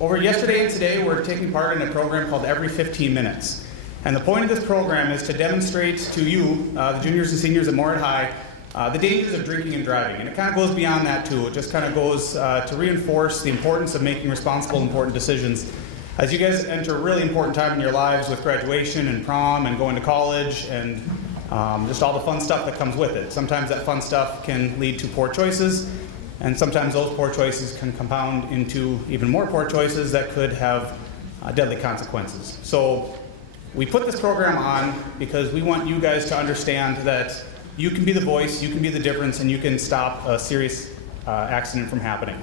over yesterday and today, we're taking part in a program called Every 15 Minutes. And the point of this program is to demonstrate to you, the juniors and seniors at Moorhead High, the dangers of drinking and driving. And it kind of goes beyond that too. It just kind of goes to reinforce the importance of making responsible, important decisions. As you guys enter a really important time in your lives with graduation and prom and going to college and just all the fun stuff that comes with it. Sometimes that fun stuff can lead to poor choices, and sometimes those poor choices can compound into even more poor choices that could have deadly consequences. So we put this program on because we want you guys to understand that you can be the voice, you can be the difference, and you can stop a serious accident from happening.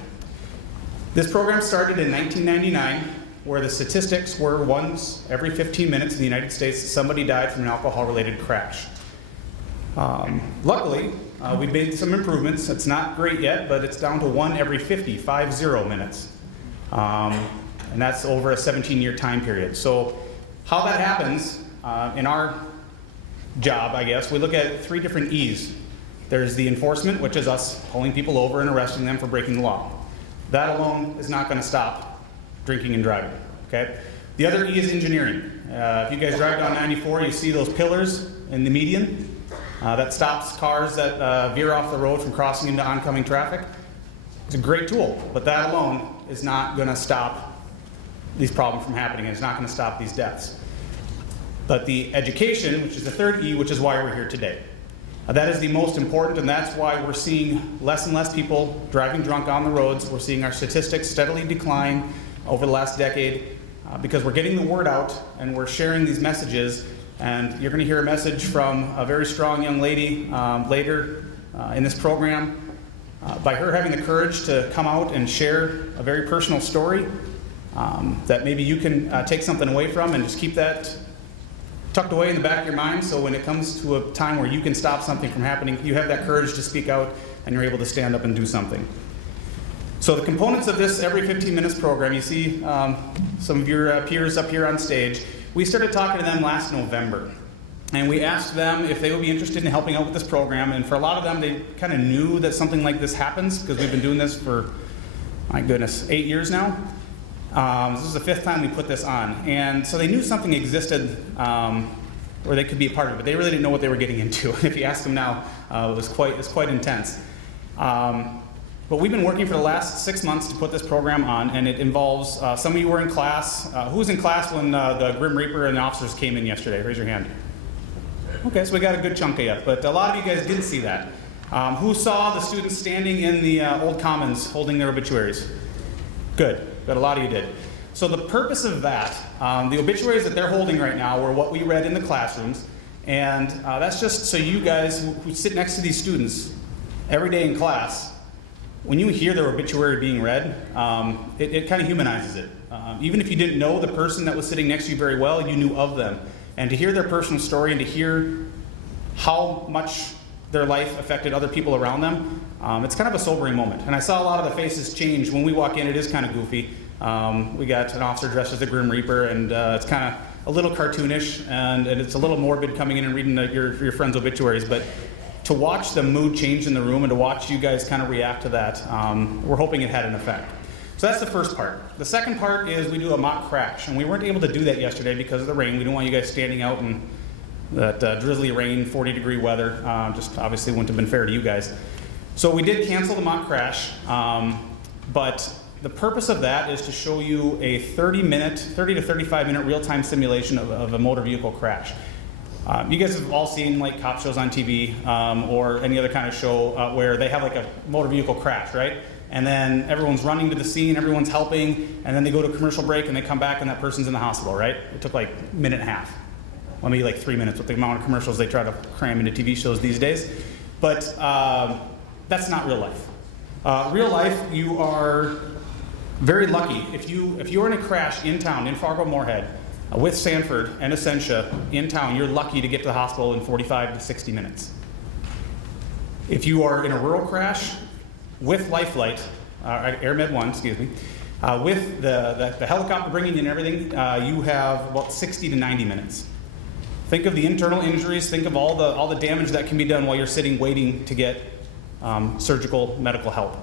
This program started in 1999, where the statistics were once every 15 minutes in the United States, somebody died from an alcohol-related crash. Luckily, we've made some improvements. It's not great yet, but it's down to 1 every 50 minutes. And that's over a 17-year time period. So how that happens in our job, I guess, we look at 3 different E's. There's the enforcement, which is us pulling people over and arresting them for breaking the law. That alone is not going to stop drinking and driving, okay? The other E is engineering. If you guys drive down 94, you see those pillars in the median. That stops cars that veer off the road from crossing into oncoming traffic. It's a great tool, but that alone is not going to stop these problems from happening. It's not going to stop these deaths. But the education, which is the third E, which is why we're here today. That is the most important, and that's why we're seeing less and less people driving drunk on the roads. We're seeing our statistics steadily decline over the last decade because we're getting the word out and we're sharing these messages. And you're going to hear a message from a very strong young lady later in this program. By her having the courage to come out and share a very personal story that maybe you can take something away from and just keep that tucked away in the back of your mind, so when it comes to a time where you can stop something from happening, you have that courage to speak out and you're able to stand up and do something. So the components of this Every 15 Minutes program, you see some of your peers up here on stage. We started talking to them last November, and we asked them if they would be interested in helping out with this program, and for a lot of them, they kind of knew that something like this happens because we've been doing this for, my goodness, 8 years now. This is the 5th time we put this on, and so they knew something existed where they could be a part of it, but they really didn't know what they were getting into. If you ask them now, it's quite intense. But we've been working for the last 6 months to put this program on, and it involves, some of you were in class. Who was in class when the Grim Reaper and the officers came in yesterday? Raise your hand. Okay, so we got a good chunk of you, but a lot of you guys didn't see that. Who saw the students standing in the old commons holding their obituaries? Good, but a lot of you did. So the purpose of that, the obituaries that they're holding right now were what we read in the classrooms, and that's just so you guys who sit next to these students every day in class, when you hear their obituary being read, it kind of humanizes it. Even if you didn't know the person that was sitting next to you very well, you knew of them. And to hear their personal story and to hear how much their life affected other people around them, it's kind of a sobering moment. And I saw a lot of the faces change. When we walk in, it is kind of goofy. We got an officer dressed as the Grim Reaper, and it's kind of a little cartoonish, and it's a little morbid coming in and reading your friends' obituaries. But to watch the mood change in the room and to watch you guys kind of react to that, we're hoping it had an effect. So that's the first part. The second part is we do a mock crash, and we weren't able to do that yesterday because of the rain. We didn't want you guys standing out in that drizzly rain, 40-degree weather. Just obviously wouldn't have been fair to you guys. So we did cancel the mock crash, but the purpose of that is to show you a 30 to 35-minute real-time simulation of a motor vehicle crash. You guys have all seen like cop shows on TV or any other kind of show where they have like a motor vehicle crash, right? And then everyone's running to the scene, everyone's helping, and then they go to a commercial break and they come back and that person's in the hospital, right? It took like a minute and a half. Well, maybe like 3 minutes with the amount of commercials they try to cram into TV shows these days. But that's not real life. Real life, you are very lucky. If you're in a crash in town, in Fargo-Moorhead, with Sanford and Essentia in town, you're lucky to get to the hospital in 45 to 60 minutes. If you are in a rural crash with Lifeline, AirMed 1, excuse me, with the helicopter bringing you and everything, you have about 60 to 90 minutes. Think of the internal injuries, think of all the damage that can be done while you're sitting waiting to get surgical medical help.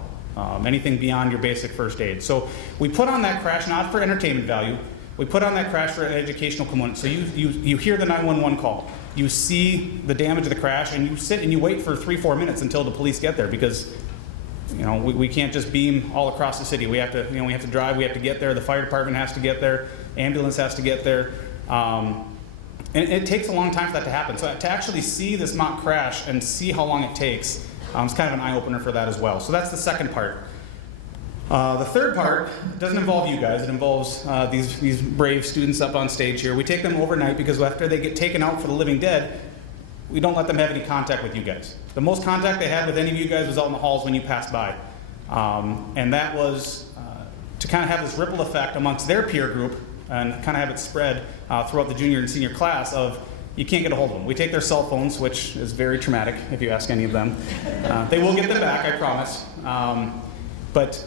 anything beyond your basic first aid. So we put on that crash not for entertainment value, we put on that crash for an educational component. So you hear the 911 call, you see the damage of the crash, and you sit and you wait for 3-4 minutes until the police get there, because we can't just beam all across the city. We have to, we have to drive, we have to get there, the fire department has to get there, ambulance has to get there. And it takes a long time for that to happen. So to actually see this mock crash and see how long it takes, is kind of an eye-opener for that as well. So that's the second part. The third part doesn't involve you guys. It involves these brave students up on stage here. We take them overnight because after they get taken out for the living dead, we don't let them have any contact with you guys. The most contact they had with any of you guys was out in the halls when you passed by. And that was to kind of have this ripple effect amongst their peer group and kind of have it spread throughout the junior and senior class of you can't get a hold of them. We take their cell phones, which is very traumatic if you ask any of them. They will get them back, I promise. But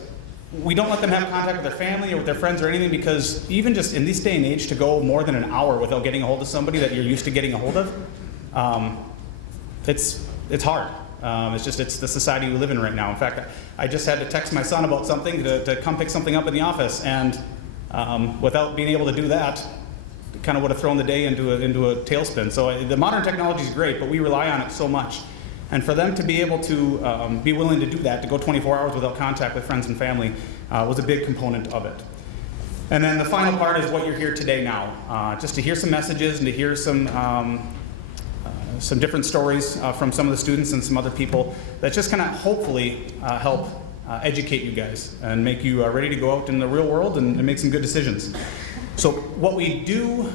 we don't let them have contact with their family or with their friends or anything, because even just in this day and age, to go more than an hour without getting a hold of somebody that you're used to getting a hold of, it's hard. It's the society we live in right now. In fact, I just had to text my son about something to come pick something up in the office, and without being able to do that, it kind of would have thrown the day into a tailspin. So the modern technology is great, but we rely on it so much. And for them to be able to be willing to do that, to go 24 hours without contact with friends and family, was a big component of it. And then the final part is what you're here today now, just to hear some messages and to hear some different stories from some of the students and some other people that just kind of hopefully help educate you guys and make you ready to go out in the real world and make some good decisions. So what we do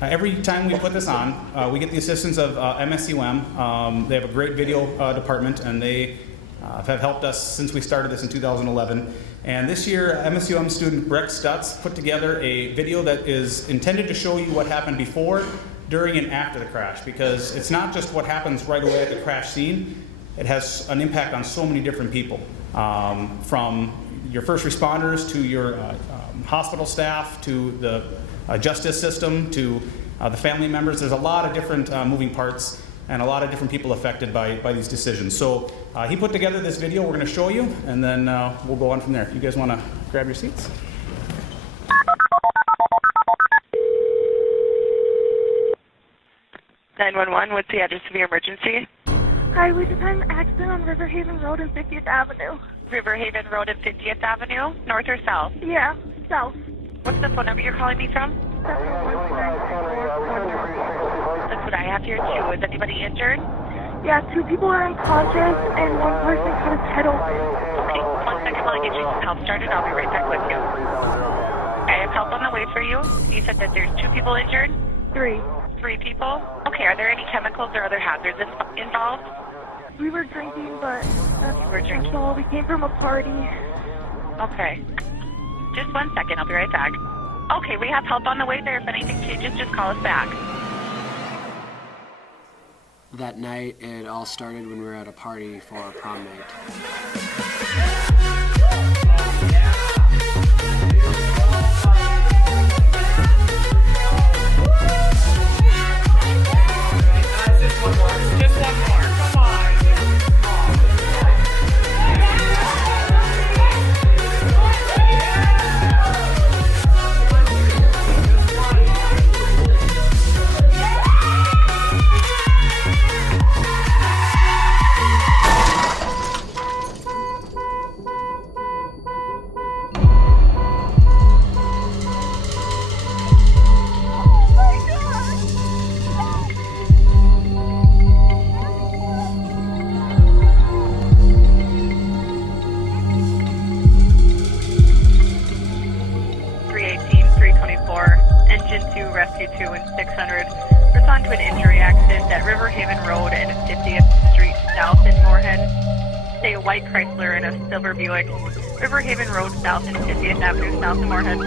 every time we put this on, we get the assistance of MSUM. They have a great video department, and they have helped us since we started this in 2011. And this year, MSUM student Breck Stutz put together a video that is intended to show you what happened before, during, and after the crash, because it's not just what happens right away at the crash scene. It has an impact on so many different people, from your first responders to your hospital staff to the justice system to the family members. There's a lot of different moving parts and a lot of different people affected by these decisions. So he put together this video we're going to show you, and then we'll go on from there. If you guys want to grab your seats. What's the address of your emergency? Hi, we just had an accident on Riverhaven Road and 50th Avenue. Riverhaven Road and 50th Avenue, north or south? Yeah, south. What's the phone number you're calling me from? That's what I have here too. Is anybody injured? Yeah, 2 people are unconscious and 1 person cut his head open. Okay, 1 second while I get you some help started. I'll be right back with you. I have help on the way for you. You said that there's 2 people injured? 3. 3 people? Okay, are there any chemicals or other hazards involved? We were drinking, but You were drinking. all. We came from a party. Okay. Just 1 second, I'll be right back. Okay, we have help on the way there. If anything changes, just call us back. That night, it all started when we were at a party for our prom night. Just one more. Come on. Rescue 2 and 600 respond to an injury accident at Riverhaven Road and 50th Street South in Moorhead. Say a white Chrysler and a silver Buick. Riverhaven Road South and 50th Avenue South in Moorhead.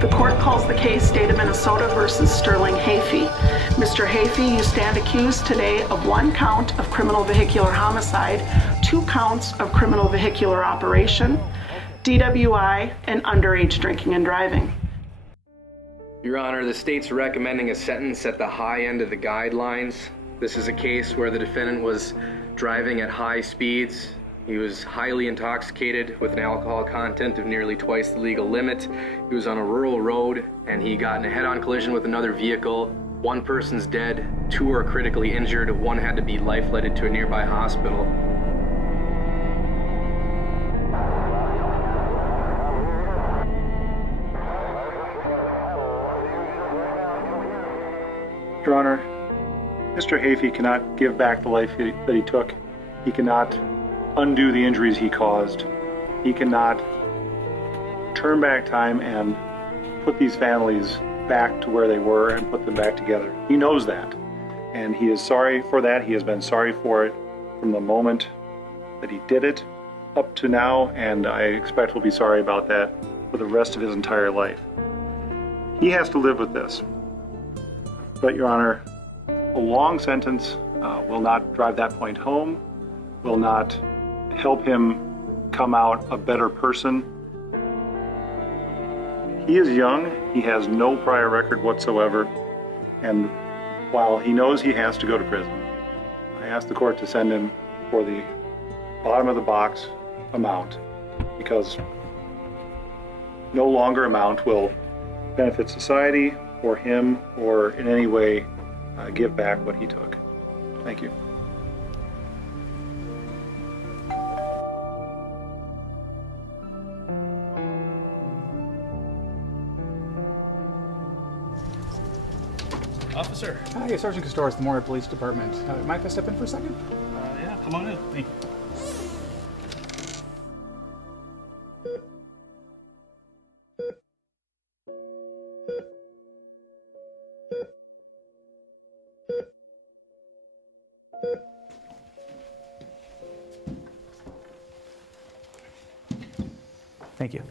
The court calls the case State of Minnesota versus Sterling Hafey. Mr. Hafey, you stand accused today of 1 count of criminal vehicular homicide, 2 counts of criminal vehicular operation, DWI, and underage drinking and driving. Your Honor, the state's recommending a sentence at the high end of the guidelines. This is a case where the defendant was driving at high speeds. He was highly intoxicated with an alcohol content of nearly twice the legal limit. He was on a rural road and he got in a head-on collision with another vehicle. 1 person's dead, 2 are critically injured, 1 had to be life-flighted to a nearby hospital. Your Honor, Mr. Hafey cannot give back the life that he took. He cannot undo the injuries he caused. He cannot turn back time and put these families back to where they were and put them back together. He knows that, and he is sorry for that. He has been sorry for it from the moment that he did it up to now, and I expect he'll be sorry about that for the rest of his entire life. He has to live with this. But, Your Honor, a long sentence will not drive that point home, will not help him come out a better person. He is young, he has no prior record whatsoever, and while he knows he has to go to prison, I ask the court to send him for the bottom of the box amount, because no longer amount will benefit society or him or in any way give back what he took. Thank you. Officer. Hi, Sergeant Castoris, the Moorhead Police Department. Mind if I step in for a second? Yeah, come on in. Thank you. Thank you.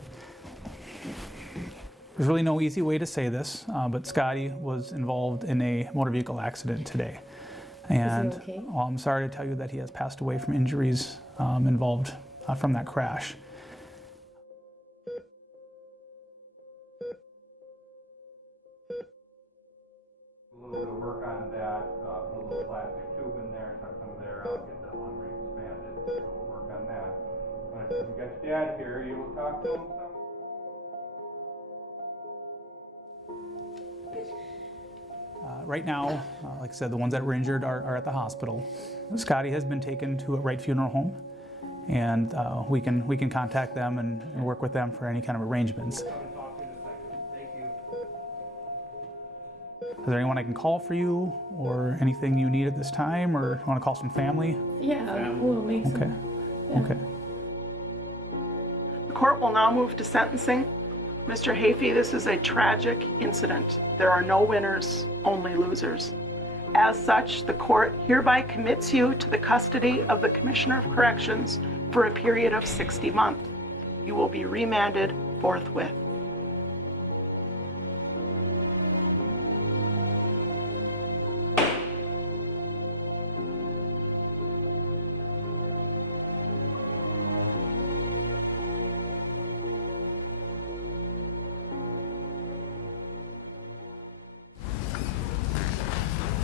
There's really no easy way to say this, but Scotty was involved in a motor vehicle accident today. And Is he okay? I'm sorry to tell you that he has passed away from injuries involved from that crash. A little bit of work on that, put a little plastic tube in there, tuck some there, I'll get that one re-expanded, so we'll work on that. But if you got your dad here, you will talk to him some? Right now, like I said, the ones that were injured are at the hospital. Scotty has been taken to a Wright Funeral Home, and we can contact them and work with them for any kind of arrangements. Is there anyone I can call for you, or anything you need at this time, or you want to call some family? Yeah, we'll make some. Okay. Yeah. Okay. The court will now move to sentencing. Mr. Hafey, this is a tragic incident. There are no winners, only losers. As such, the court hereby commits you to the custody of the Commissioner of Corrections for a period of 60 months. You will be remanded forthwith.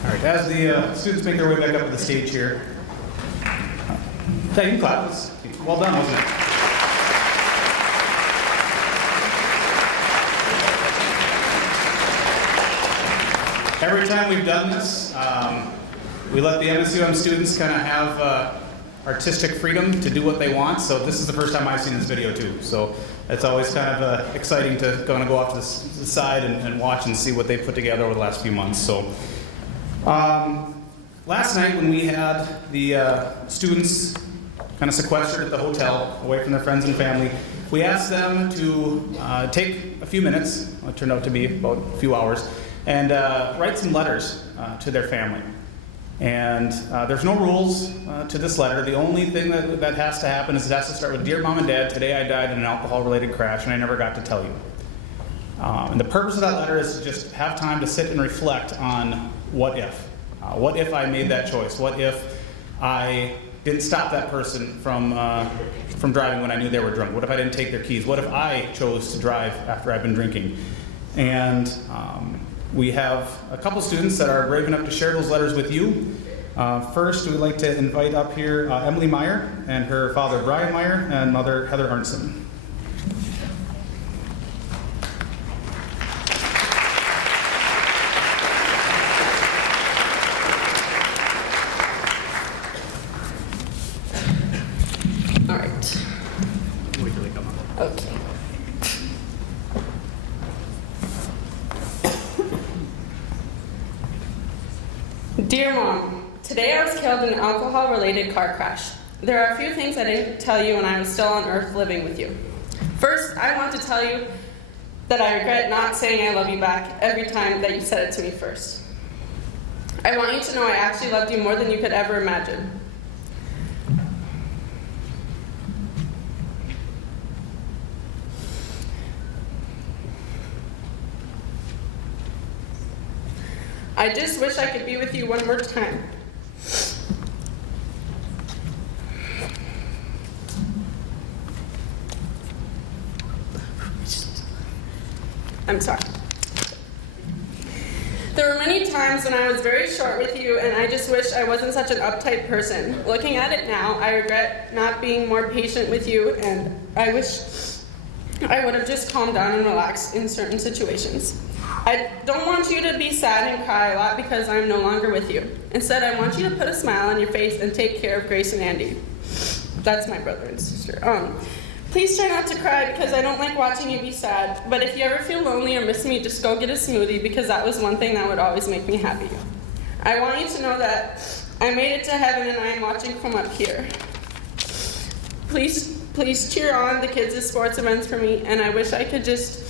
All right, as the students make their way back up to the stage here. Yeah, you can clap. Well done, wasn't it? Every time we've done this, we let the MSUM students kind of have artistic freedom to do what they want. So this is the first time I've seen this video too. So it's always kind of exciting to kind of go off to the side and watch and see what they've put together over the last few months. So last night when we had the students kind of sequestered at the hotel away from their friends and family, we asked them to take a few minutes, it turned out to be about a few hours, and write some letters to their family. And there's no rules to this letter. The only thing that has to happen is it has to start with, "Dear Mom and Dad, today I died in an alcohol-related crash and I never got to tell you." And the purpose of that letter is to just have time to sit and reflect on what if. What if I made that choice? What if I didn't stop that person from driving when I knew they were drunk? What if I didn't take their keys? What if I chose to drive after I've been drinking? And we have a couple students that are brave enough to share those letters with you. First, we'd like to invite up here Emily Meyer and her father Brian Meyer and mother Heather Arnson. All right. Okay. Dear Mom, today I was killed in an alcohol-related car crash. There are a few things I didn't tell you when I was still on Earth living with you. First, I want to tell you that I regret not saying I love you back every time that you said it to me first. I want you to know I actually loved you more than you could ever imagine. I just wish I could be with you one more time. I'm sorry. There were many times when I was very short with you, and I just wish I wasn't such an uptight person. Looking at it now, I regret not being more patient with you, and I wish I would have just calmed down and relaxed in certain situations. I don't want you to be sad and cry a lot because I'm no longer with you. Instead, I want you to put a smile on your face and take care of Grace and Andy. That's my brother and sister. Please try not to cry because I don't like watching you be sad. But if you ever feel lonely or miss me, just go get a smoothie because that was one thing that would always make me happy. I want you to know that I made it to heaven and I am watching from up here. Please cheer on the kids' sports events for me, and I wish I could just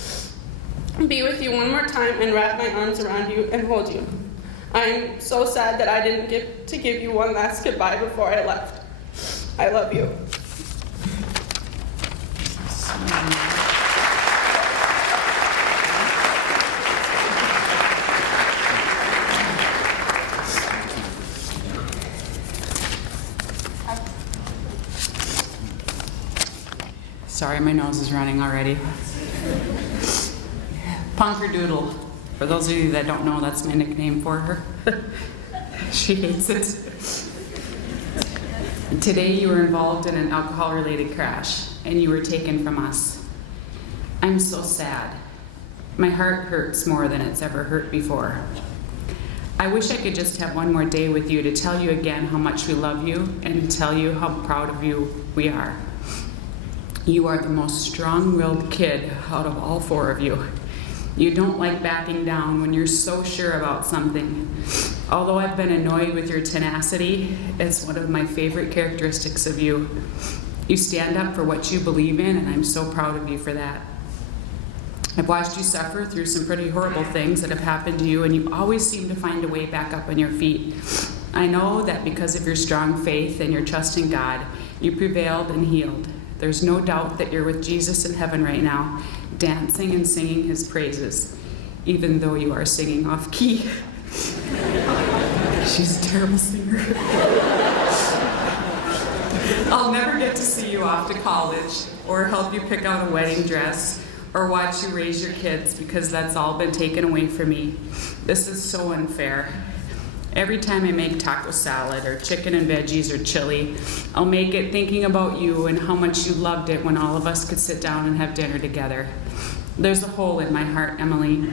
be with you one more time and wrap my arms around you and hold you. I am so sad that I didn't get to give you one last goodbye before I left. I love you. Sorry, my nose is running already. Punkerdoodle. For those of you that don't know, that's my nickname for her. She hates it. Today you were involved in an alcohol-related crash, and you were taken from us. I'm so sad. My heart hurts more than it's ever hurt before. I wish I could just have one more day with you to tell you again how much we love you and tell you how proud of you we are. You are the most strong-willed kid out of all four of you. You don't like backing down when you're so sure about something. Although I've been annoyed with your tenacity, it's one of my favorite characteristics of you. You stand up for what you believe in, and I'm so proud of you for that. I've watched you suffer through some pretty horrible things that have happened to you, and you always seem to find a way back up on your feet. I know that because of your strong faith and your trust in God, you prevailed and healed. There's no doubt that you're with Jesus in heaven right now, dancing and singing his praises, even though you are singing off key. She's a terrible singer. I'll never get to see you off to college, or help you pick out a wedding dress, or watch you raise your kids, because that's all been taken away from me. This is so unfair. Every time I make taco salad or chicken and veggies or chili, I'll make it thinking about you and how much you loved it when all of us could sit down and have dinner together. There's a hole in my heart, Emily.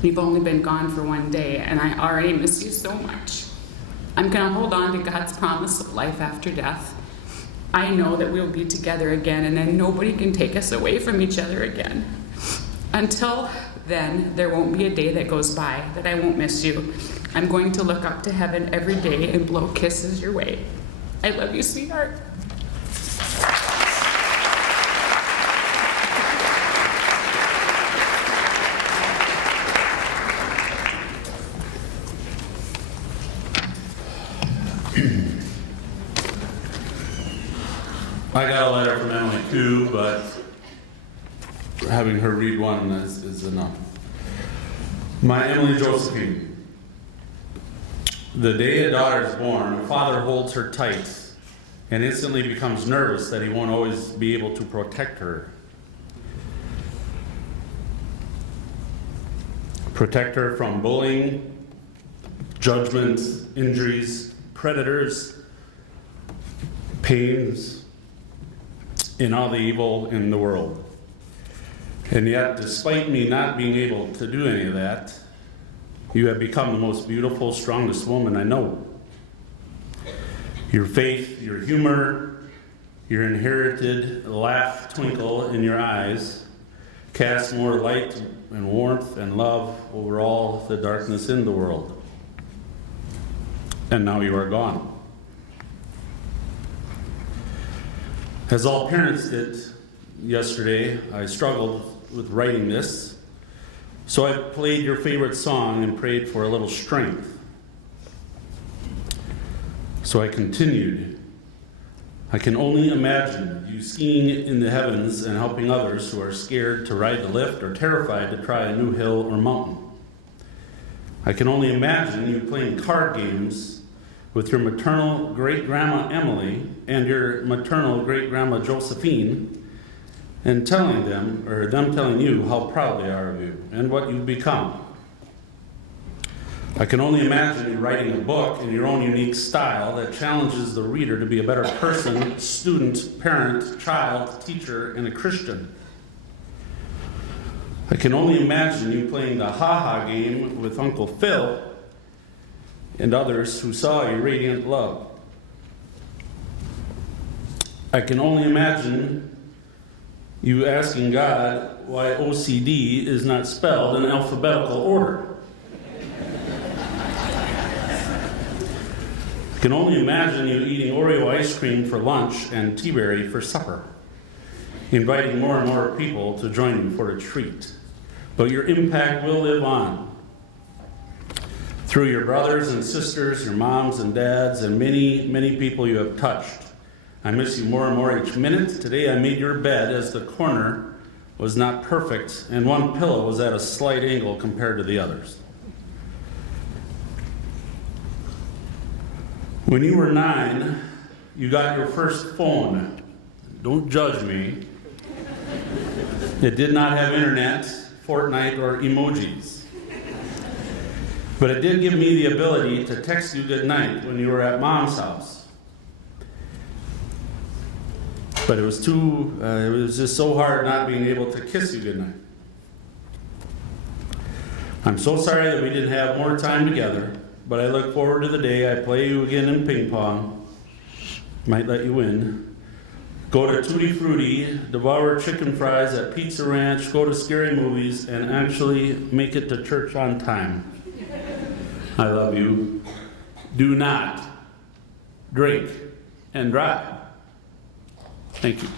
You've only been gone for one day, and I already miss you so much. I'm gonna hold on to God's promise of life after death. I know that we'll be together again, and then nobody can take us away from each other again. Until then, there won't be a day that goes by that I won't miss you. I'm going to look up to heaven every day and blow kisses your way. I love you, sweetheart. I got a letter from Emily too, but having her read one is enough. My Emily Josephine. The day a daughter is born, a father holds her tight and instantly becomes nervous that he won't always be able to protect her. Protect her from bullying, judgment, injuries, predators, pains, and all the evil in the world. And yet, despite me not being able to do any of that, you have become the most beautiful, strongest woman I know. Your faith, your humor, your inherited laugh twinkle in your eyes cast more light and warmth and love over all the darkness in the world. And now you are gone. As all parents did yesterday, I struggled with writing this, so I played your favorite song and prayed for a little strength. So I continued. I can only imagine you skiing in the heavens and helping others who are scared to ride the lift or terrified to try a new hill or mountain. I can only imagine you playing card games with your maternal great-grandma Emily and your maternal great-grandma Josephine, and telling them, or them telling you, how proud they are of you and what you've become. I can only imagine you writing a book in your own unique style that challenges the reader to be a better person, student, parent, child, teacher, and a Christian. I can only imagine you playing the ha-ha game with Uncle Phil and others who saw your radiant love. I can only imagine you asking God why OCD is not spelled in alphabetical order. I can only imagine you eating Oreo ice cream for lunch and Tea-Berry for supper, inviting more and more people to join you for a treat. But your impact will live on. Through your brothers and sisters, your moms and dads, and many, many people you have touched. I miss you more and more each minute. Today I made your bed as the corner was not perfect and one pillow was at a slight angle compared to the others. When you were 9, you got your first phone. Don't judge me. It did not have internet, Fortnite, or emojis. But it did give me the ability to text you good night when you were at Mom's house. But it was just so hard not being able to kiss you goodnight. I'm so sorry that we didn't have more time together, but I look forward to the day I play you again in ping pong, might let you win, go to Tutti Frutti, devour chicken fries at Pizza Ranch, go to scary movies, and actually make it to church on time. I love you. Do not drink and drive. Thank you.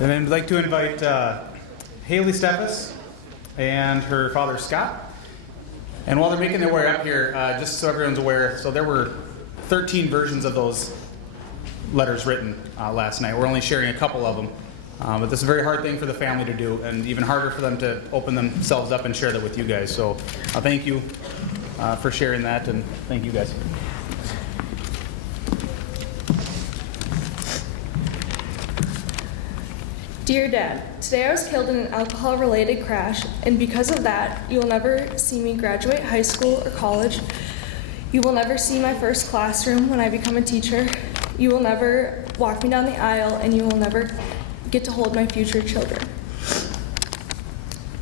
And then I'd like to invite Haley Steffes and her father Scott. And while they're making their way up here, just so everyone's aware, so there were 13 versions of those letters written last night. We're only sharing a couple of them. But this is a very hard thing for the family to do, and even harder for them to open themselves up and share that with you guys. So thank you for sharing that, and thank you guys. Dear Dad, today I was killed in an alcohol-related crash, and because of that, you will never see me graduate high school or college. You will never see my first classroom when I become a teacher. You will never walk me down the aisle, and you will never get to hold my future children.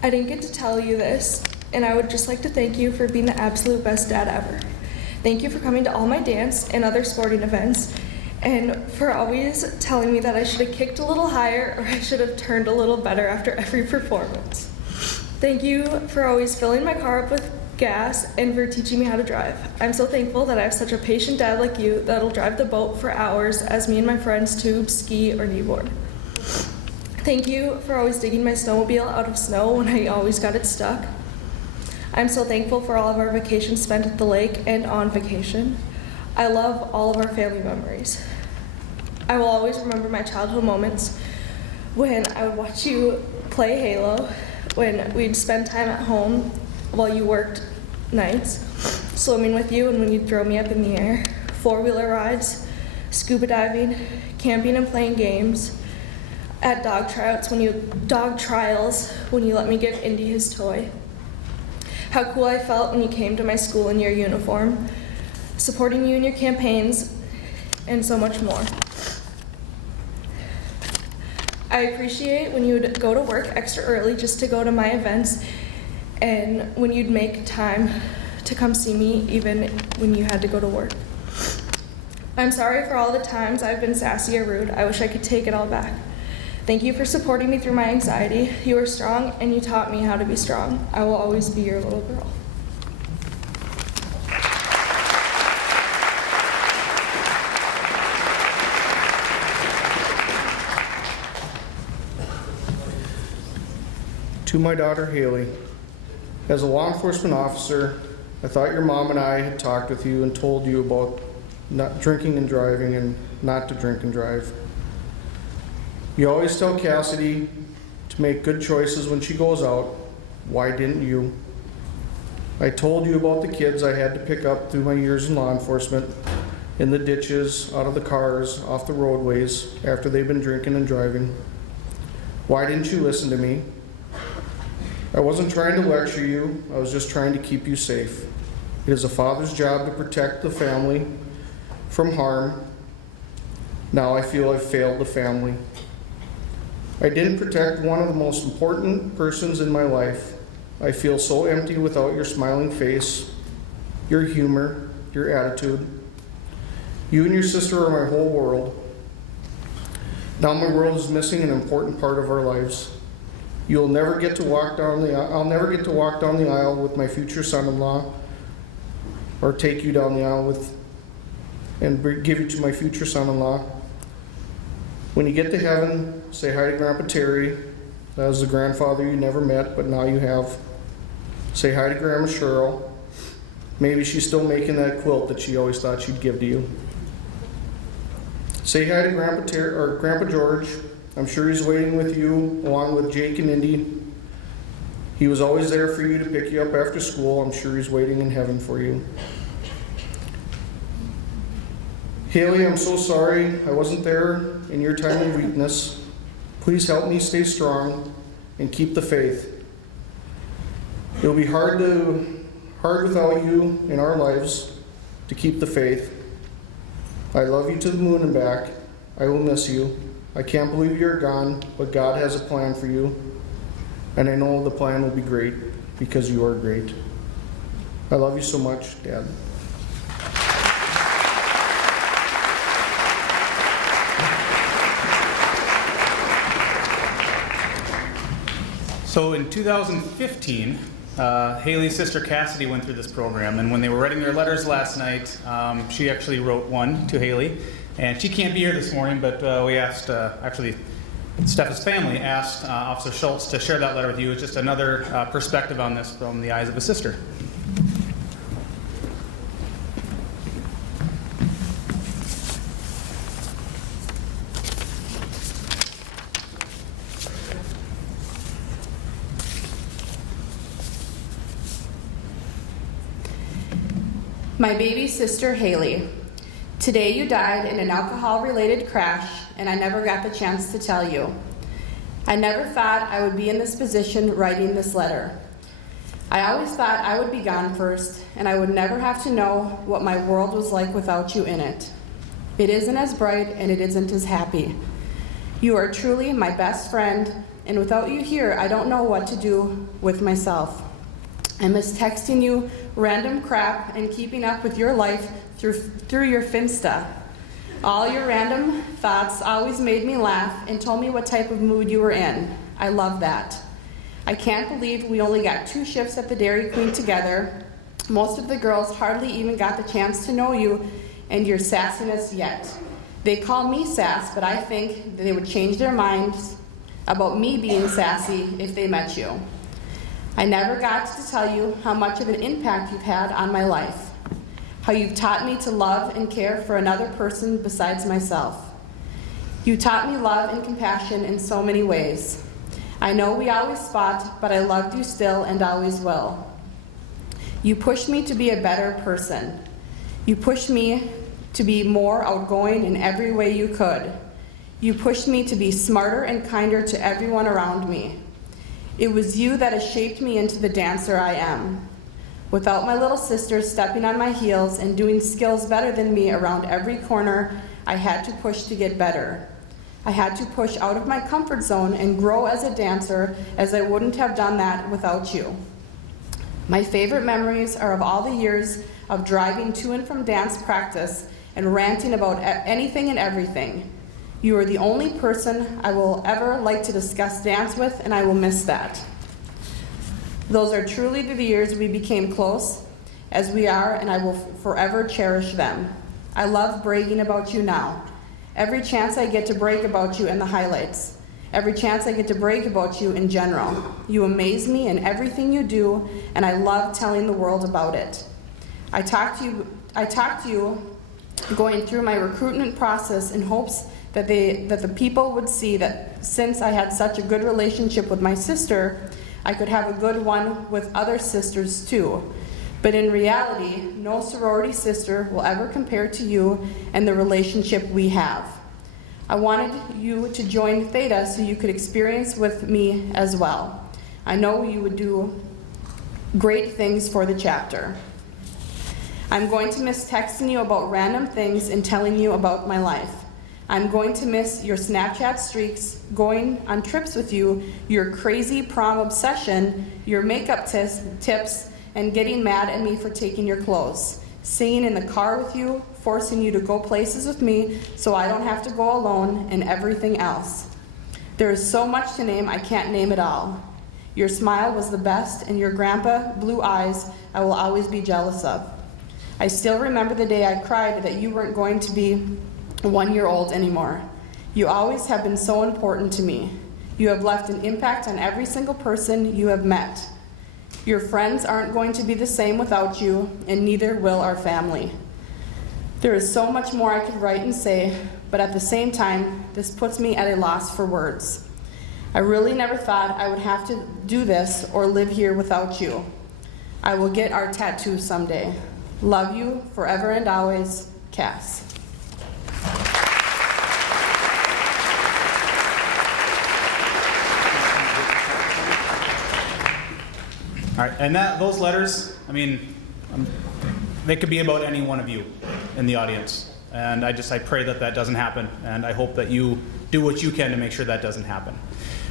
I didn't get to tell you this, and I would just like to thank you for being the absolute best dad ever. Thank you for coming to all my dance and other sporting events, and for always telling me that I should have kicked a little higher or I should have turned a little better after every performance. Thank you for always filling my car up with gas and for teaching me how to drive. I'm so thankful that I have such a patient dad like you that'll drive the boat for hours as me and my friends tube, ski, or kneeboard. Thank you for always digging my snowmobile out of snow when I always got it stuck. I'm so thankful for all of our vacations spent at the lake and on vacation. I love all of our family memories. I will always remember my childhood moments when I would watch you play Halo, when we'd spend time at home while you worked nights, swimming with you and when you'd throw me up in the air, four-wheeler rides, scuba diving, camping and playing games, at dog trials when you let me give Indy his toy. How cool I felt when you came to my school in your uniform, supporting you in your campaigns, and so much more. I appreciate when you would go to work extra early just to go to my events, and when you'd make time to come see me even when you had to go to work. I'm sorry for all the times I've been sassy or rude. I wish I could take it all back. Thank you for supporting me through my anxiety. You are strong and you taught me how to be strong. I will always be your little girl. To my daughter Haley, as a law enforcement officer, I thought your mom and I had talked with you and told you about not drinking and driving and not to drink and drive. You always tell Cassidy to make good choices when she goes out. Why didn't you? I told you about the kids I had to pick up through my years in law enforcement, in the ditches, out of the cars, off the roadways, after they've been drinking and driving. Why didn't you listen to me? I wasn't trying to lecture you, I was just trying to keep you safe. It is a father's job to protect the family from harm. Now I feel I've failed the family. I didn't protect one of the most important persons in my life. I feel so empty without your smiling face, your humor, your attitude. You and your sister are my whole world. Now my world is missing an important part of our lives. I'll never get to walk down the aisle with my future son-in-law, or take you down the aisle and give you to my future son-in-law. When you get to heaven, say hi to Grandpa Terry. That was the grandfather you never met, but now you have. Say hi to Grandma Cheryl. Maybe she's still making that quilt that she always thought she'd give to you. Say hi to Grandpa George. I'm sure he's waiting with you, along with Jake and Indy. He was always there for you to pick you up after school. I'm sure he's waiting in heaven for you. Haley, I'm so sorry I wasn't there in your time of weakness. Please help me stay strong and keep the faith. It'll be hard without you in our lives to keep the faith. I love you to the moon and back. I will miss you. I can't believe you're gone, but God has a plan for you. And I know the plan will be great because you are great. I love you so much, Dad. So in 2015, Haley's sister Cassidy went through this program, and when they were writing their letters last night, she actually wrote one to Haley. And she can't be here this morning, but we asked, Stepha's family asked Officer Schultz to share that letter with you. It's just another perspective on this from the eyes of a sister. My baby sister, Haley. Today you died in an alcohol-related crash, and I never got the chance to tell you. I never thought I would be in this position writing this letter. I always thought I would be gone first, and I would never have to know what my world was like without you in it. It isn't as bright, and it isn't as happy. You are truly my best friend, and without you here, I don't know what to do with myself. I miss texting you random crap and keeping up with your life through your Finsta. All your random thoughts always made me laugh and told me what type of mood you were in. I love that. I can't believe we only got 2 shifts at the Dairy Queen together. Most of the girls hardly even got the chance to know you and your sassiness yet. They call me sass, but I think they would change their minds about me being sassy if they met you. I never got to tell you how much of an impact you've had on my life, how you've taught me to love and care for another person besides myself. You taught me love and compassion in so many ways. I know we always fought, but I loved you still and always will. You pushed me to be a better person. You pushed me to be more outgoing in every way you could. You pushed me to be smarter and kinder to everyone around me. It was you that has shaped me into the dancer I am. Without my little sister stepping on my heels and doing skills better than me around every corner, I had to push to get better. I had to push out of my comfort zone and grow as a dancer, as I wouldn't have done that without you. My favorite memories are of all the years of driving to and from dance practice and ranting about anything and everything. You are the only person I will ever like to discuss dance with, and I will miss that. Those are truly the years we became close as we are, and I will forever cherish them. I love bragging about you now. Every chance I get to brag about you in the highlights. Every chance I get to brag about you in general. You amaze me in everything you do, and I love telling the world about it. I talked to you going through my recruitment process in hopes that the people would see that since I had such a good relationship with my sister, I could have a good one with other sisters too. But in reality, no sorority sister will ever compare to you and the relationship we have. I wanted you to join Theta so you could experience with me as well. I know you would do great things for the chapter. I'm going to miss texting you about random things and telling you about my life. I'm going to miss your Snapchat streaks, going on trips with you, your crazy prom obsession, your makeup tips, and getting mad at me for taking your clothes. Singing in the car with you, forcing you to go places with me so I don't have to go alone, and everything else. There is so much to name, I can't name it all. Your smile was the best, and your grandpa blue eyes I will always be jealous of. I still remember the day I cried that you weren't going to be 1 year old anymore. You always have been so important to me. You have left an impact on every single person you have met. Your friends aren't going to be the same without you, and neither will our family. There is so much more I could write and say, but at the same time, this puts me at a loss for words. I really never thought I would have to do this or live here without you. I will get our tattoo someday. Love you forever and always, Cass. All right, and those letters, I mean, they could be about any one of you in the audience. And I pray that doesn't happen, and I hope that you do what you can to make sure that doesn't happen.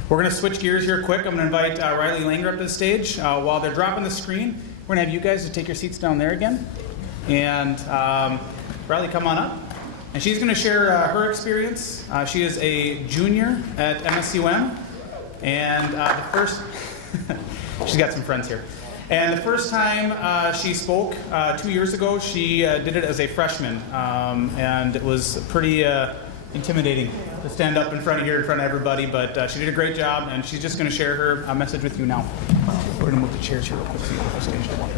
We're going to switch gears here quick. I'm going to invite Rylie Langer up to the stage. While they're dropping the screen, we're going to have you guys to take your seats down there again. And Rylie, come on up. And she's going to share her experience. She is a junior at MSUM, and the first... She's got some friends here. And the first time she spoke 2 years ago, she did it as a freshman. And it was pretty intimidating to stand up in front of everybody, but she did a great job, and she's just going to share her message with you now. We're going to move the chairs here real quick so you can stage to water.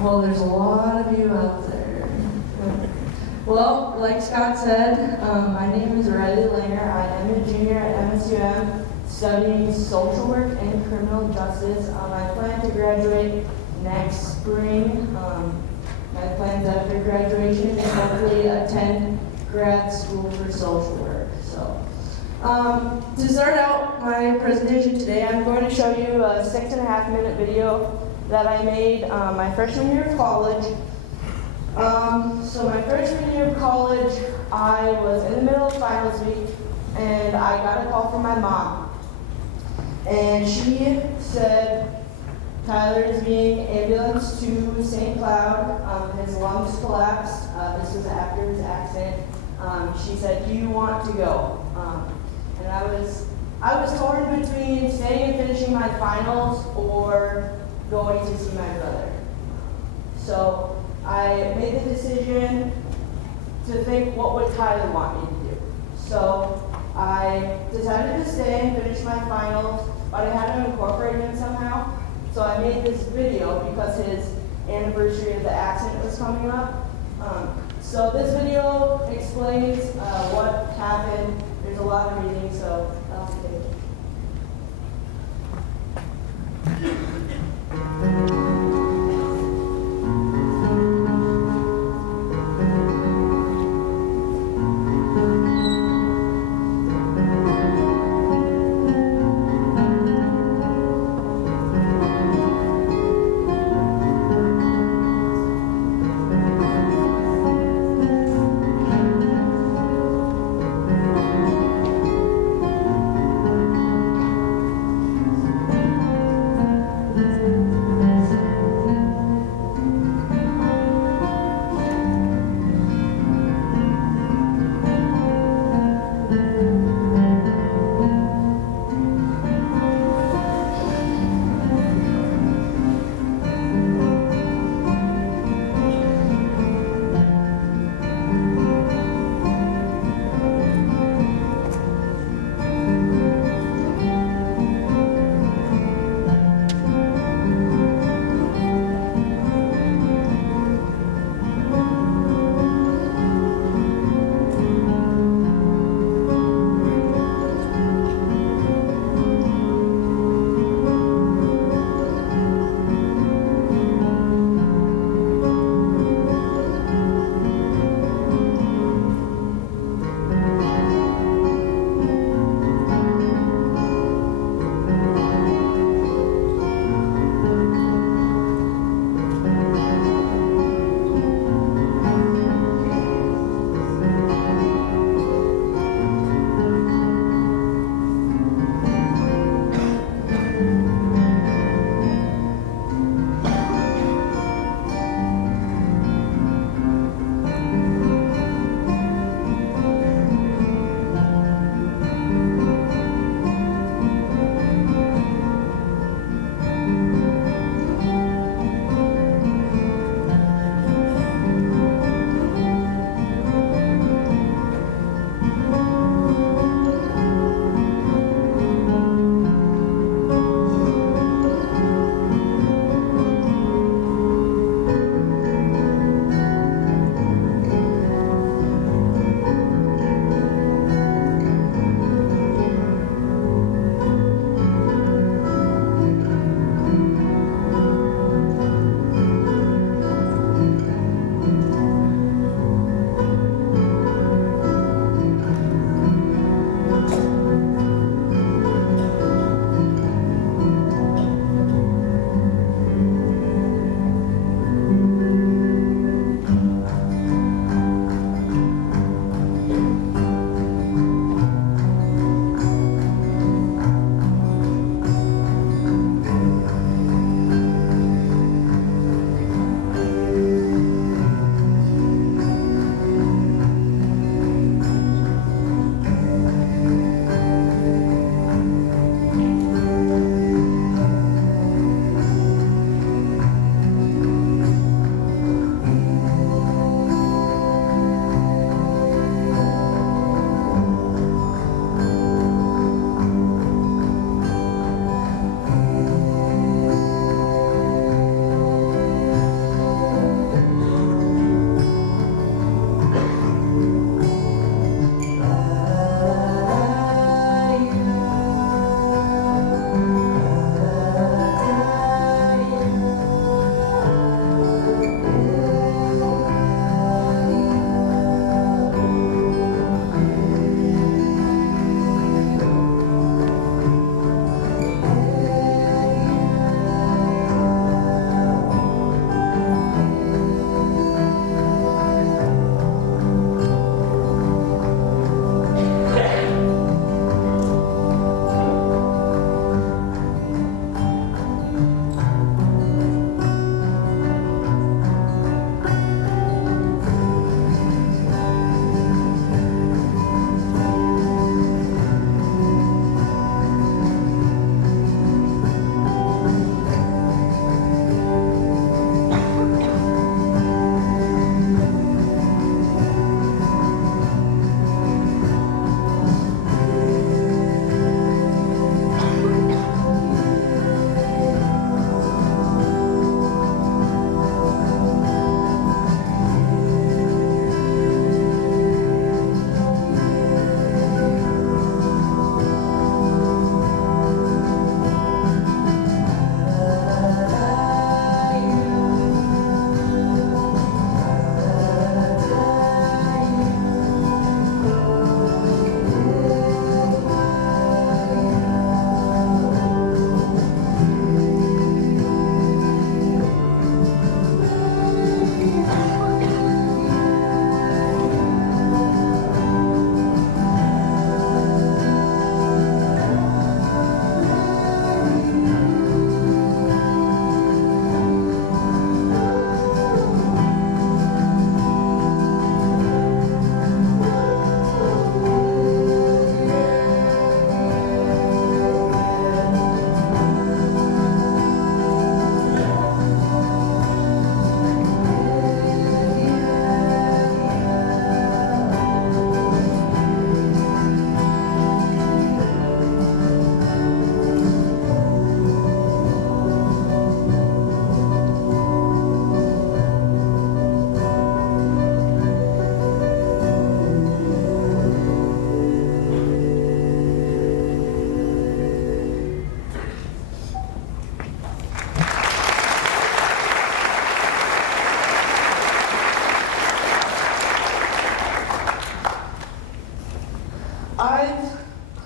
Well, there's a lot of you out there. Well, like Scott said, my name is Rylie Langer. I am a junior at MSUM studying social work and criminal justice. I plan to graduate next spring. My plans after graduation is hopefully attend grad school for social work. So, to start out my presentation today, I'm going to show you a 6.5-minute video that I made my freshman year of college. So my freshman year of college, I was in the middle of finals week, and I got a call from my mom. And she said, Tyler is being ambulanced to St. Cloud. His lungs collapsed. This was after his accident. She said, "Do you want to go?" And I was torn between staying and finishing my finals or going to see my brother. So I made the decision to think, what would Tyler want me to do? So I decided to stay and finish my finals, but I had to incorporate him somehow. So I made this video because his anniversary of the accident was coming up. So this video explains what happened. There's a lot of reading, so I'll take it.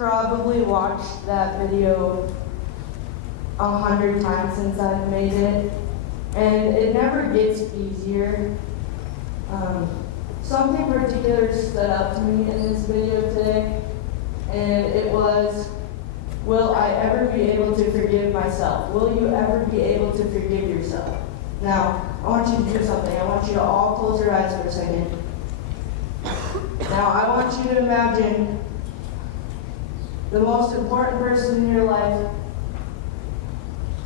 probably watched that video 100 times since I've made it, and it never gets easier. Something particular stood out to me in this video today, and it was, will I ever be able to forgive myself? Will you ever be able to forgive yourself? Now, I want you to do something. I want you to all close your eyes for a second. Now, I want you to imagine the most important person in your life.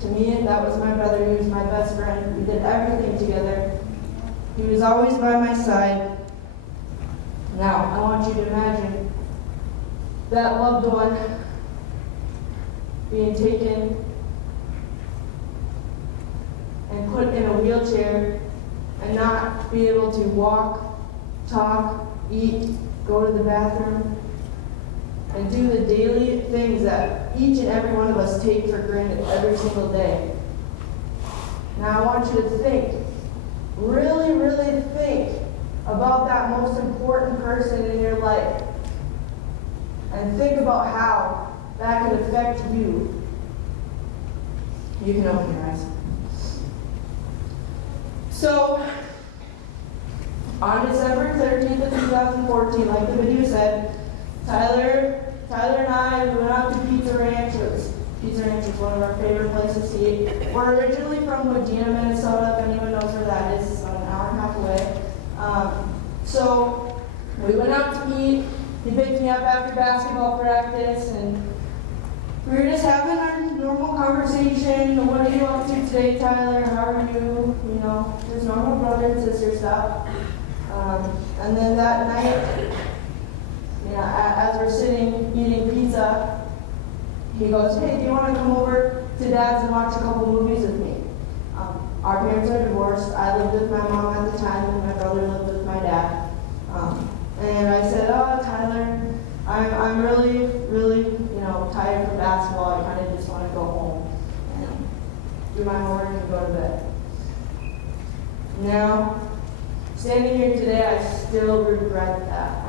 To me, that was my brother. He was my best friend. We did everything together. He was always by my side. Now, I want you to imagine that loved one being taken and put in a wheelchair and not be able to walk, talk, eat, go to the bathroom, and do the daily things that each and every one of us take for granted every single day. Now I want you to think, really, really think about that most important person in your life, and think about how that could affect you. You can open your eyes. So, on December 13th of 2014, like the video said, Tyler and I went out to Pizza Ranch. Pizza Ranch is one of our favorite places to eat. We're originally from Medina, Minnesota. If anyone knows where that is, it's about an hour and a half away. So we went out to eat. He picked me up after basketball practice, and we were just having our normal conversation. What are you up to today, Tyler? How are you? You know, just normal brother and sister stuff. And then that night, as we're sitting eating pizza, he goes, hey, do you want to come over to Dad's and watch a couple movies with me? Our parents are divorced. I lived with my mom at the time, and my brother lived with my dad. And I said, oh, Tyler, I'm really, really, tired from basketball. I kind of just want to go home and do my homework and go to bed. Now, standing here today, I still regret that.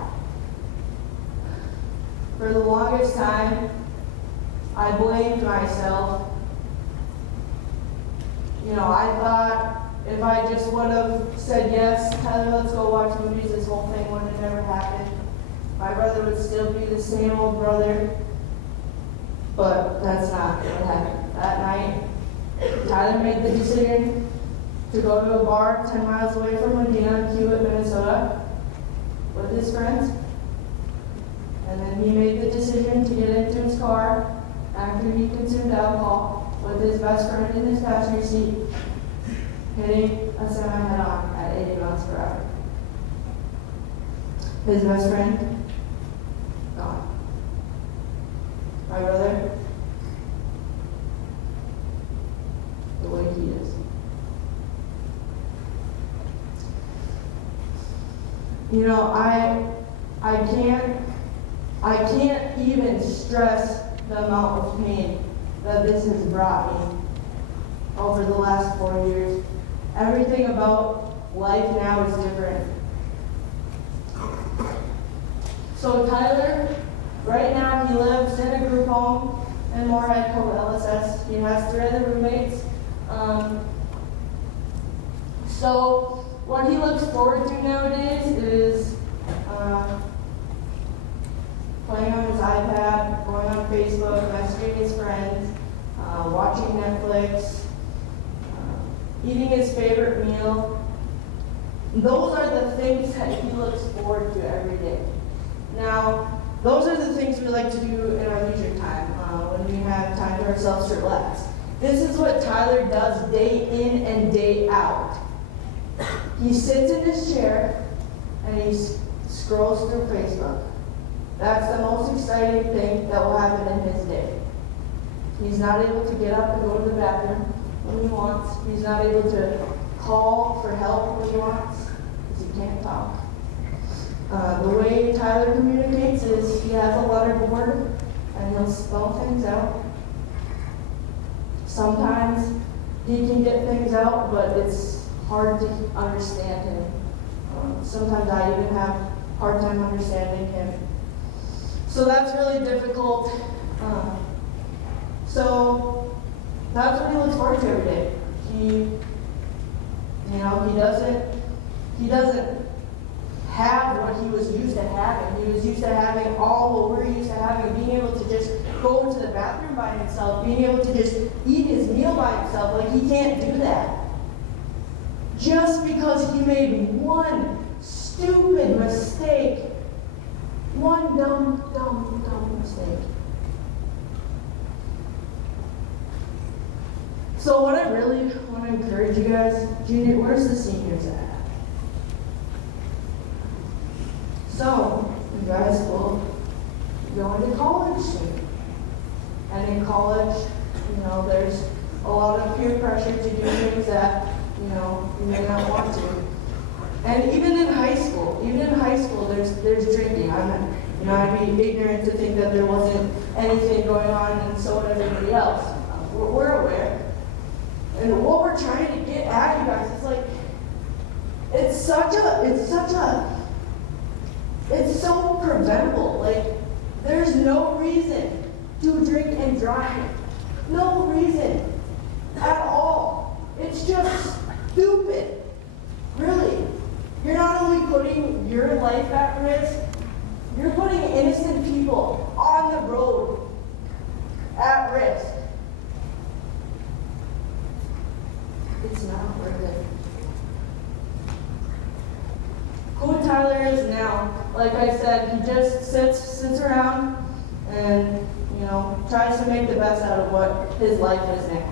For the longest time, I blamed myself. I thought if I just would have said yes, Tyler, let's go watch movies, this whole thing would have never happened. My brother would still be the same old brother, but that's not what happened. That night, Tyler made the decision to go to a bar 10 miles away from Medina, Hewitt, Minnesota, with his friends. And then he made the decision to get into his car after he consumed alcohol with his best friend in his passenger seat, hitting a semi head-on at 80 miles per hour. His best friend, gone. My brother, the way he is. I can't even stress the amount of pain that this has brought me over the last 4 years. Everything about life now is different. So Tyler, right now he lives in a group home in Moorhead called LSS. He has 3 other roommates. So what he looks forward to nowadays is playing on his iPad, going on Facebook, messaging his friends, watching Netflix, eating his favorite meal. Those are the things that he looks forward to every day. Now, those are the things we like to do in our leisure time, when we have time to ourselves to relax. This is what Tyler does day in and day out. He sits in his chair and he scrolls through Facebook. That's the most exciting thing that will happen in his day. He's not able to get up and go to the bathroom when he wants. He's not able to call for help when he wants because he can't talk. The way Tyler communicates is he has a letter board and he'll spell things out. Sometimes he can get things out, but it's hard to understand him. Sometimes I even have a hard time understanding him. So that's really difficult. So that's what he looks forward to every day. He doesn't have what he was used to having. He was used to having all what we're used to having, being able to just go to the bathroom by himself, being able to just eat his meal by himself. Like, he can't do that. Just because he made one stupid mistake, one dumb mistake. So what I really want to encourage you guys, Junior, where's the seniors at? So, you guys will go into college soon. And in college, there's a lot of peer pressure to do things that, you may not want to. And even in high school, there's drinking. I'd be ignorant to think that there wasn't anything going on, and so would everybody else. We're aware. And what we're trying to get at, you guys, is like, it's so preventable. Like, there's no reason to drink and drive. No reason at all. It's just stupid. Really. You're not only putting your life at risk, you're putting innocent people on the road at risk. It's not worth it. Who Tyler is now, like I said, he just sits around and, tries to make the best out of what his life is now.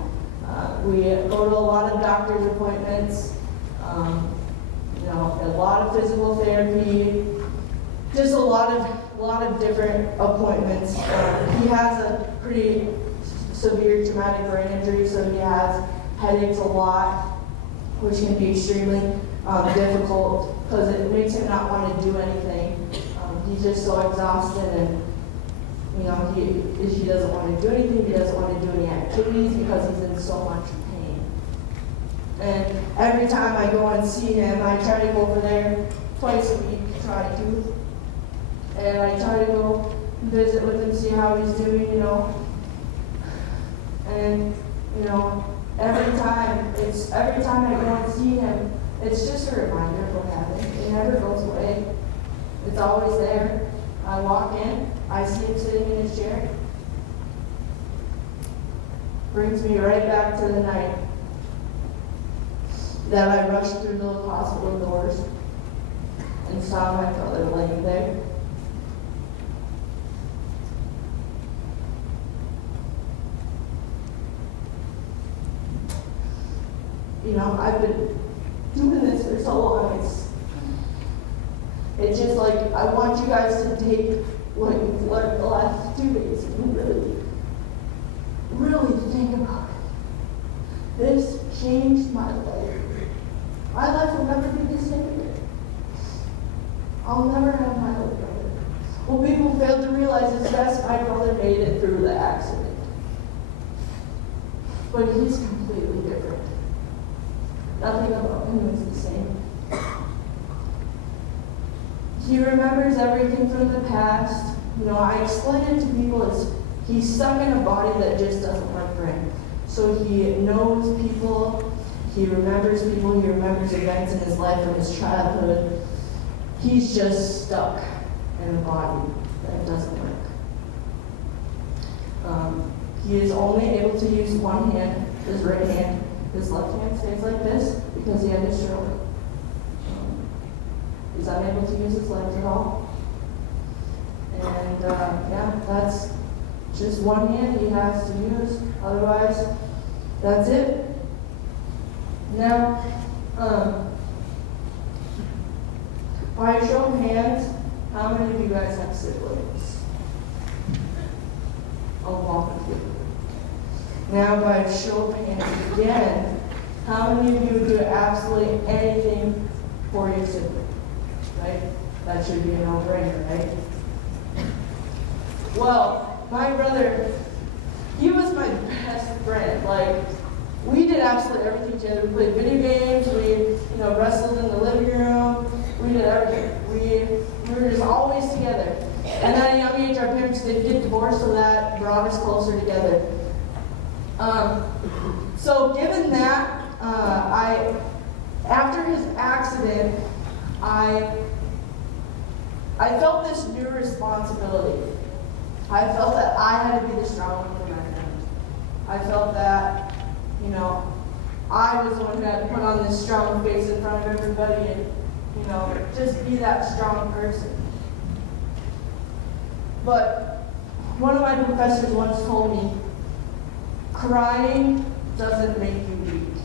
We go to a lot of doctor's appointments, a lot of physical therapy, just a lot of different appointments. He has a pretty severe traumatic brain injury, so he has headaches a lot, which can be extremely difficult because it makes him not want to do anything. He's just so exhausted, and he doesn't want to do anything. He doesn't want to do any activities because he's in so much pain. And every time I go and see him, I try to go over there twice a week, and I try to go visit with him, see how he's doing, and every time I go and see him, it's just a reminder of what happened. It never goes away. It's always there. I walk in, I see him sitting in his chair. Brings me right back to the night that I rushed through those hospital doors and saw my brother laying there. I've been doing this for so long. It's just like, I want you guys to take what you've learned the last 2 days and really think about it. This changed my life. My life will never be the same again. I'll never have my other brother. What people fail to realize is, yes, my brother made it through the accident. But he's completely different. Nothing about him is the same. He remembers everything from the past. I explain it to people as he's stuck in a body that just doesn't work for him. So he knows people, he remembers events in his life from his childhood. He's just stuck in a body that doesn't work. He is only able to use one hand, his right hand. His left hand stays like this because he had a stroke. He's unable to use his legs at all. And that's just one hand he has to use. Otherwise, that's it. Now, by show of hands, how many of you guys have siblings? I'll walk with you. Now, by show of hands again, how many of you would do absolutely anything for your sibling? Right? That should be a no-brainer, right? Well, my brother, he was my best friend. Like, we did absolutely everything together. We played video games. We, wrestled in the living room. We did everything. We were just always together. And at a young age, our did get divorced, so that brought us closer together. So given that, after his accident, I felt this new responsibility. I felt that I had to be the strong one for my friends. I felt that, you know, I was the one who had to put on this strong face in front of everybody and, you know, just be that strong person. But one of my professors once told me, crying doesn't make you weak.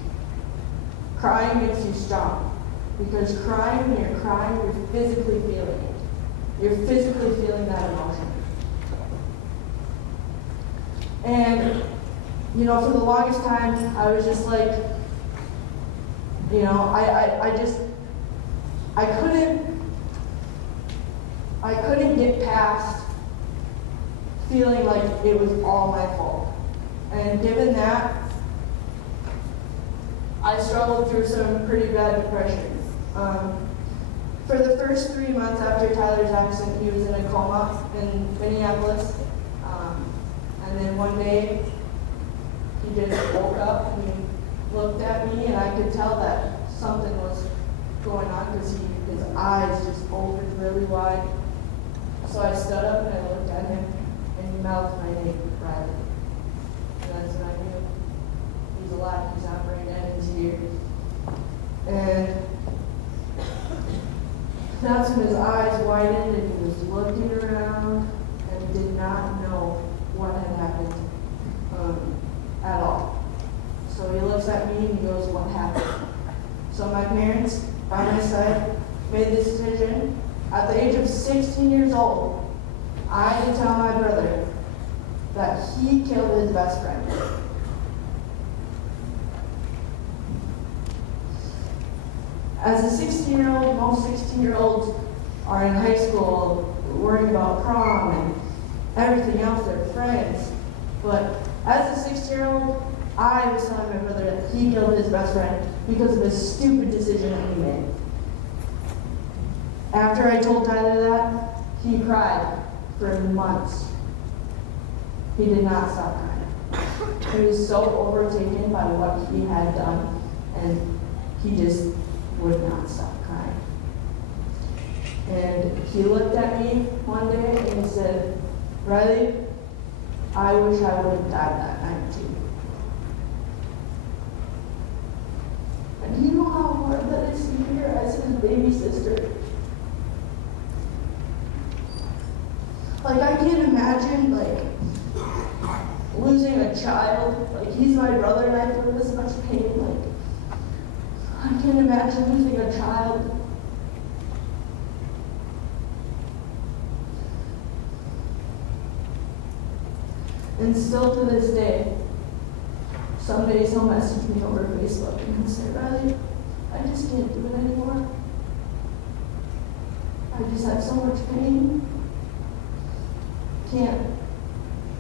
Crying makes you strong. Because crying, when you're crying, you're physically feeling it. You're physically feeling that emotion. And, you know, for the longest time, I was just like, you know, I couldn't get past feeling like it was all my fault. And given that, I struggled through some pretty bad depression. For the first 3 months after Tyler's accident, he was in a coma in Minneapolis. And then one day, he just woke up and he looked at me, and I could tell that something was going on because his eyes just opened really wide. So I stood up and I looked at him, and he mouthed my name, Rylie. And that's when I knew he's alive, he's not brain dead, he's here. And that's when his eyes widened and he was looking around and did not know what had happened at all. So he looks at me and he goes, "What happened?" So my parents, by my side, made this decision. At the age of 16 years old, I had to tell my brother that he killed his best friend. As a 16-year-old, most 16-year-olds are in high school worrying about prom and everything else, their friends. But as a 16-year-old, I was telling my brother that he killed his best friend because of a stupid decision that he made. After I told Tyler that, he cried for months. He did not stop crying. He was so overtaken by what he had done, and he just would not stop crying. And he looked at me one day and he said, "Rylie, I wish I would have died that night too." And you know how hard that is to hear as his baby sister. Like, I can't imagine, like, losing a child. Like, he's my brother and I feel this much pain. Like, I can't imagine losing a child. And still to this day, some days he'll message me over Facebook and he'll say, "Rylie, I just can't do it anymore. I just have so much pain. Can't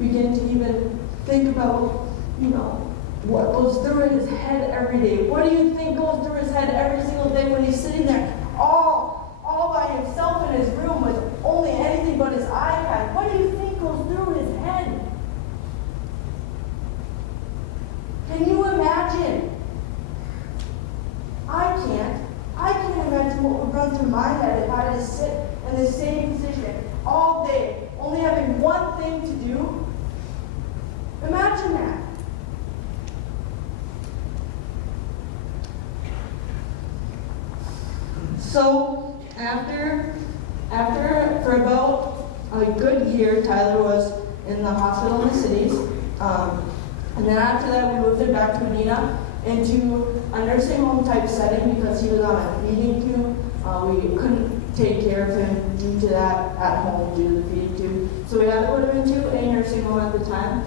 begin to even think about, you know, what goes through his head every day. What do you think goes through his head every single day when he's sitting there all by himself in his room with only anything but his iPad? What do you think goes through his head? Can you imagine? I can't imagine what would run through my head if I had to sit in the same position all day, only having one thing to do. Imagine that. So after for about a good year, Tyler was in the hospital in the cities. And then after that, we moved him back to Medina into a nursing home type setting because he was on a feeding tube. We couldn't take care of him due to that at home due to the feeding tube. So we had to put him into a nursing home at the time.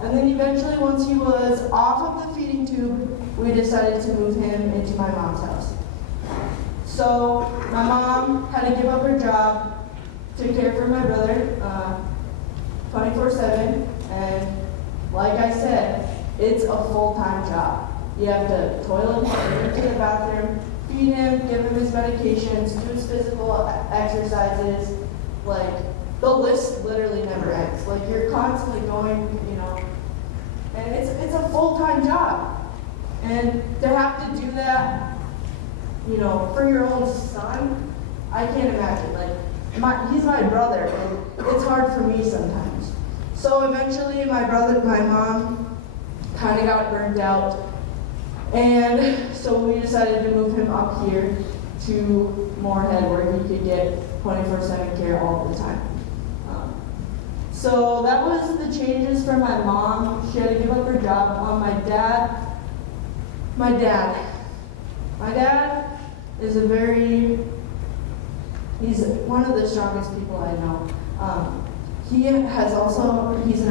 And then eventually, once he was off of the feeding tube, we decided to move him into my mom's house. So my mom had to give up her job to care for my brother 24/7, and like I said, it's a full-time job. You have to toilet him, bring him to the bathroom, feed him, give him his medications, do his physical exercises. Like, the list literally never ends. Like, you're constantly going, you know, and it's a full-time job. And to have to do that, you know, for your own son, I can't imagine. Like, he's my brother, and it's hard for me sometimes. So eventually my mom kind of got burned out, and so we decided to move him up here to Moorhead, where he could get 24/7 care all the time. So that was the changes for my mom. She had to give up her job. My dad is he's one of the strongest people I know. He's an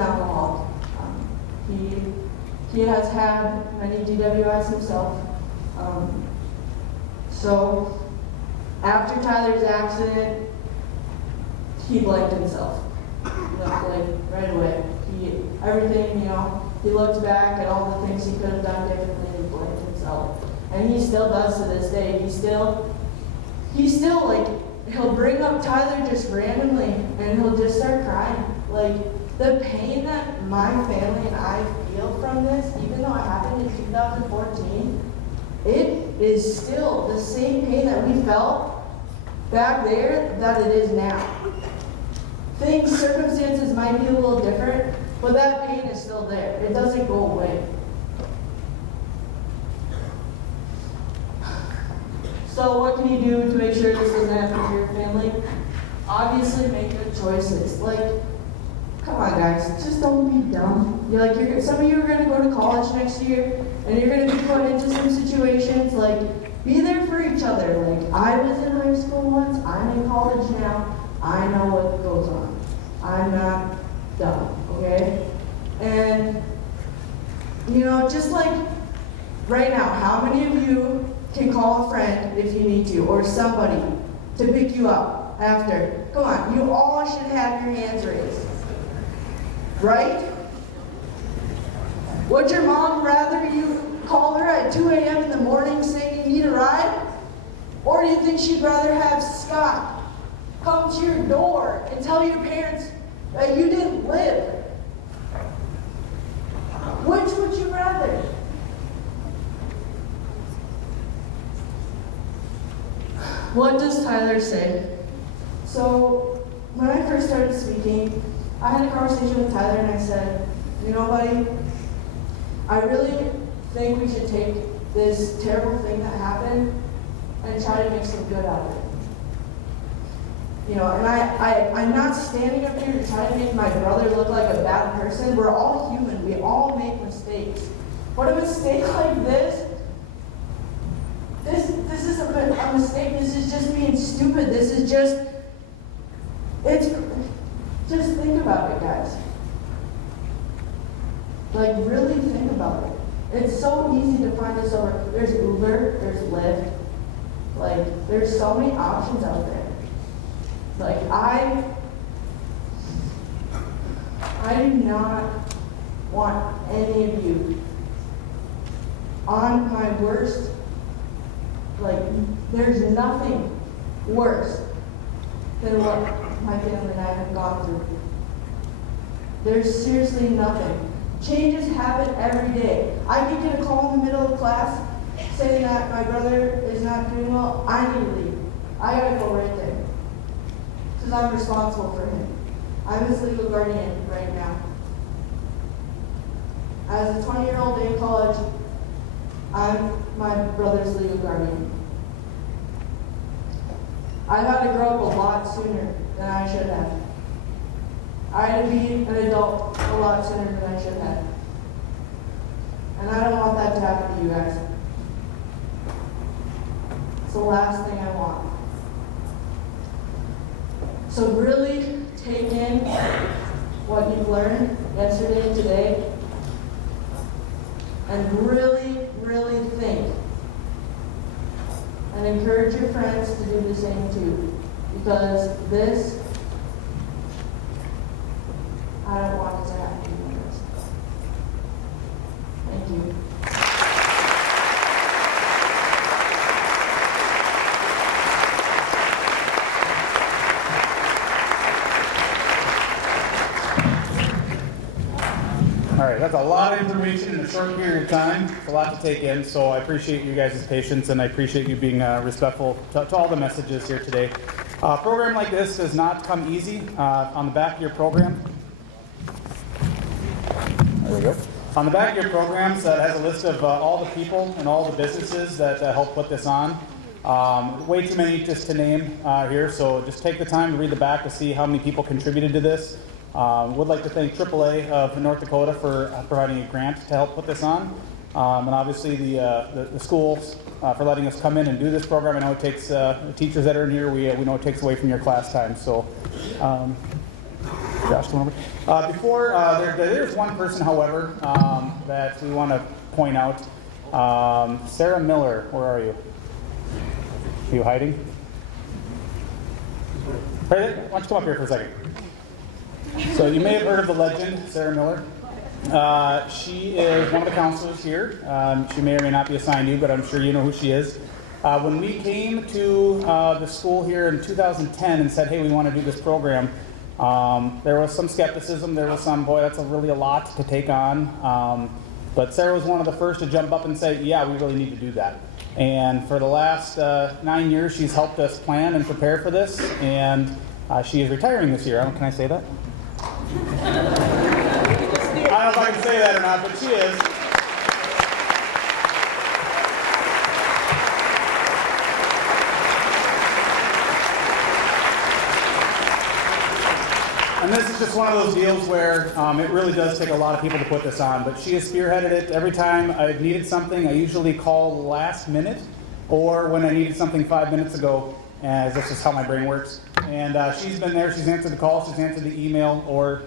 alcoholic. He has had many DWIs himself. So after Tyler's accident, he blamed himself. Like right away. Everything, you know, he looked back at all the things he could have done differently and blamed himself. And he still does to this day. He still like, he'll bring up Tyler just randomly and he'll just start crying. Like, the pain that my family and I feel from this, even though it happened in 2014, it is still the same pain that we felt back there that it is now. Circumstances might be a little different, but that pain is still there. It doesn't go away. So what can you do to make sure this doesn't happen to your family? Obviously, make good choices. Like, come on, guys, just don't be dumb. Some of you are going to go to college next year, and you're going to be put into some situations. Like, be there for each other. Like, I was in high school once. I'm in college now. I know what goes on. I'm not dumb, okay? And, you know, just like right now, how many of you can call a friend if you need to, or somebody to pick you up after? Come on, you all should have your hands raised, right? Would your mom rather you call her at 2 a.m. in the morning saying you need a ride? Or do you think she'd rather have Scott come to your door and tell your parents that you didn't live? Which would you rather? What does Tyler say? So, when I first started speaking, I had a conversation with Tyler and I said, you know, buddy, I really think we should take this terrible thing that happened and try to make some good out of it. You know, and I'm not standing up here to try to make my brother look like a bad person. We're all human. We all make mistakes. But a mistake like this isn't a mistake. This is just being stupid. Just think about it, guys. Like, really think about it. It's so easy to find this over. There's Uber, there's Lyft. Like, there's so many options out there. Like, I do not want any of you on my worst. Like, there's nothing worse than what my family and I have gone through. There's seriously nothing. Changes happen every day. I could get a call in the middle of class saying that my brother is not doing well. I need to leave. I gotta go right there. Because I'm responsible for him. I'm his legal guardian right now. As a 20-year-old in college, I'm my brother's legal guardian. I've had to grow up a lot sooner than I should have. I had to be an adult a lot sooner than I should have. And I don't want that to happen to you guys. It's the last thing I want. So really take in what you've learned yesterday and today, and really, really think. And encourage your friends to do the same too. Because this, I don't want it to happen to you guys. Thank you. right, that's a lot of information in a short period of time. It's a lot to take in, so I appreciate you guys' patience and I appreciate you being respectful to all the messages here today. A program like this does not come easy. On the back of your program, there we go. On the back of your programs, it has a list of all the people and all the businesses that help put this on. Way too many just to name here, so just take the time to read the back to see how many people contributed to this. Would like to thank AAA of North Dakota for providing a grant to help put this on, and obviously the schools for letting us come in and do this program. I know it takes the teachers that are in here. We know it takes away from your class time. So, Josh, come over. Before there's one person, however, that we want to point out. Sarah Miller, where are you? Are you hiding? Right there. Why don't you come up here for a second? So you may have heard of the legend, Sarah Miller. She is one of the counselors here. She may or may not be assigned you, but I'm sure you know who she is. When we came to the school here in 2010 and said, hey, we want to do this program, there was some skepticism. There was some, boy, that's really a lot to take on. But Sarah was one of the first to jump up and say, yeah, we really need to do that. And for the last 9 years, she's helped us plan and prepare for this. And she is retiring this year. Can I say that? I don't know if I can say that or not, but she is. And this is just one of those deals where it really does take a lot of people to put this on, but she has spearheaded it. Every time I've needed something, I usually call last minute, or when I needed something 5 minutes ago, as that's just how my brain works. And she's been there, she's answered the call, she's answered the email, or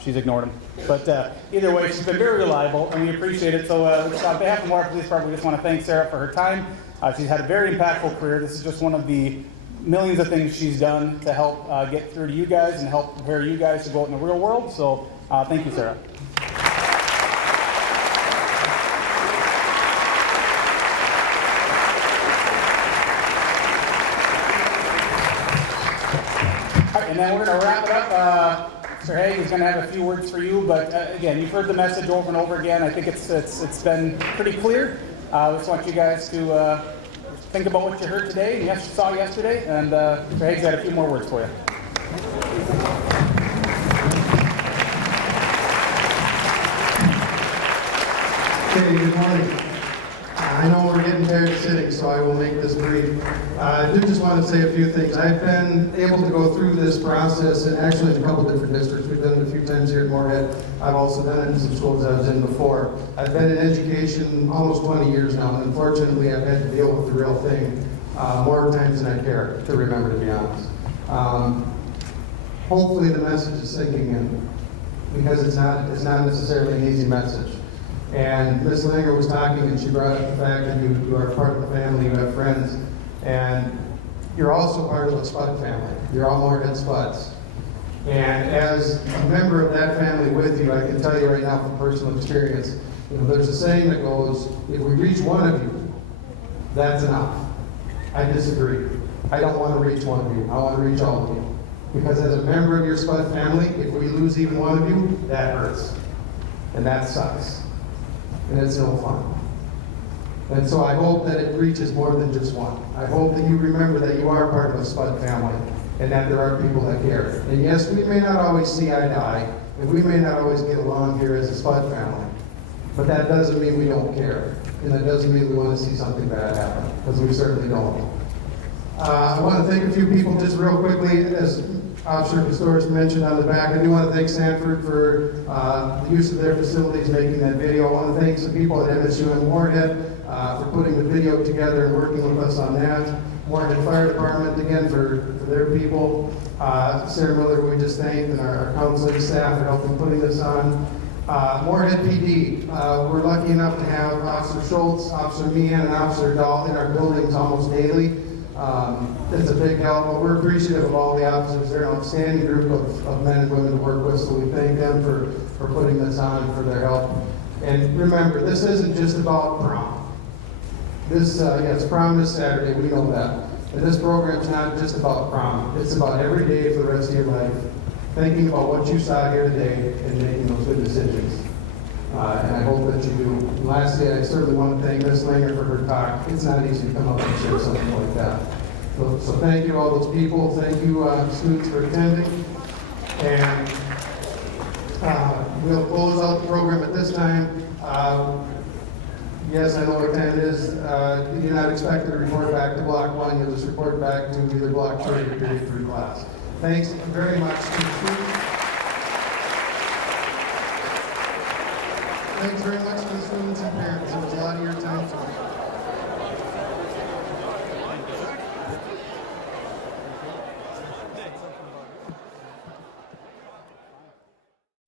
she's ignored them. But either way, she's been very reliable, and we appreciate it. So on behalf of Moorhead Police Department, we just want to thank Sarah for her time. She's had a very impactful career. This is just one of the millions of things she's done to help get through to you guys and help prepare you guys to go out in the real world. So thank you, Sarah. All right, and then we're going to wrap it up. Mr. Haig is going to have a few words for you, but again, you've heard the message over and over again. I think it's been pretty clear. I just want you guys to think about what you heard today and saw yesterday, and Mr. Haig's got a few more words for you. Okay, good morning. I know we're getting tired of sitting, so I will make this brief. I do just want to say a few things. I've been able to go through this process in actually in a couple different districts. We've done it a few times here at Moorhead. I've also done it in some schools I was in before. I've been in education almost 20 years now, and unfortunately I've had to deal with the real thing more times than I care to remember, to be honest. Hopefully the message is sinking in, because it's not necessarily an easy message. And Ms. Langer was talking, and she brought up the fact that you are part of the family, you have friends, and you're also part of the Spud family. You're all Moorhead Spuds. And as a member of that family with you, I can tell you right now from personal experience, there's a saying that goes, if we reach one of you, that's enough. I disagree. I don't want to reach one of you. I want to reach all of you. Because as a member of your Spud family, if we lose even one of you, that hurts. And that sucks. And it's no fun. And so I hope that it reaches more than just one. I hope that you remember that you are part of a Spud family and that there are people that care. And yes, we may not always see eye to eye, and we may not always get along here as a Spud family, but that doesn't mean we don't care. And that doesn't mean we want to see something bad happen, because we certainly don't. I want to thank a few people just real quickly. As Officer Pistorius mentioned on the back, I do want to thank Sanford for the use of their facilities making that video. I want to thank some people at MSU and Moorhead for putting the video together and working with us on that. Moorhead Fire Department, again, for their people. Sarah Miller, we just thanked, and our counseling staff for helping putting this on. Moorhead PD, we're lucky enough to have Officer Schultz, Officer Meehan, and Officer Dahl in our buildings almost daily. It's a big help, but we're appreciative of all the officers. They're an outstanding group of men and women to work with, so we thank them for putting this on and for their help. And remember, this isn't just about prom. It's prom this Saturday, we know that. And this program's not just about prom. It's about every day for the rest of your life, thinking about what you saw here today and making those good decisions. And I hope that you do. And lastly, I certainly want to thank Ms. Langer for her talk. It's not easy to come up and share something like that. So thank you, all those people. Thank you, students, for attending. And we'll close out the program at this time. Yes, I know what time it is. You're not expected to report back to Block 1. You'll just report back to either Block 2 or your Grade 3 class. Thanks very much to the students. Thanks very much to the students and parents. It was a lot of your time tonight.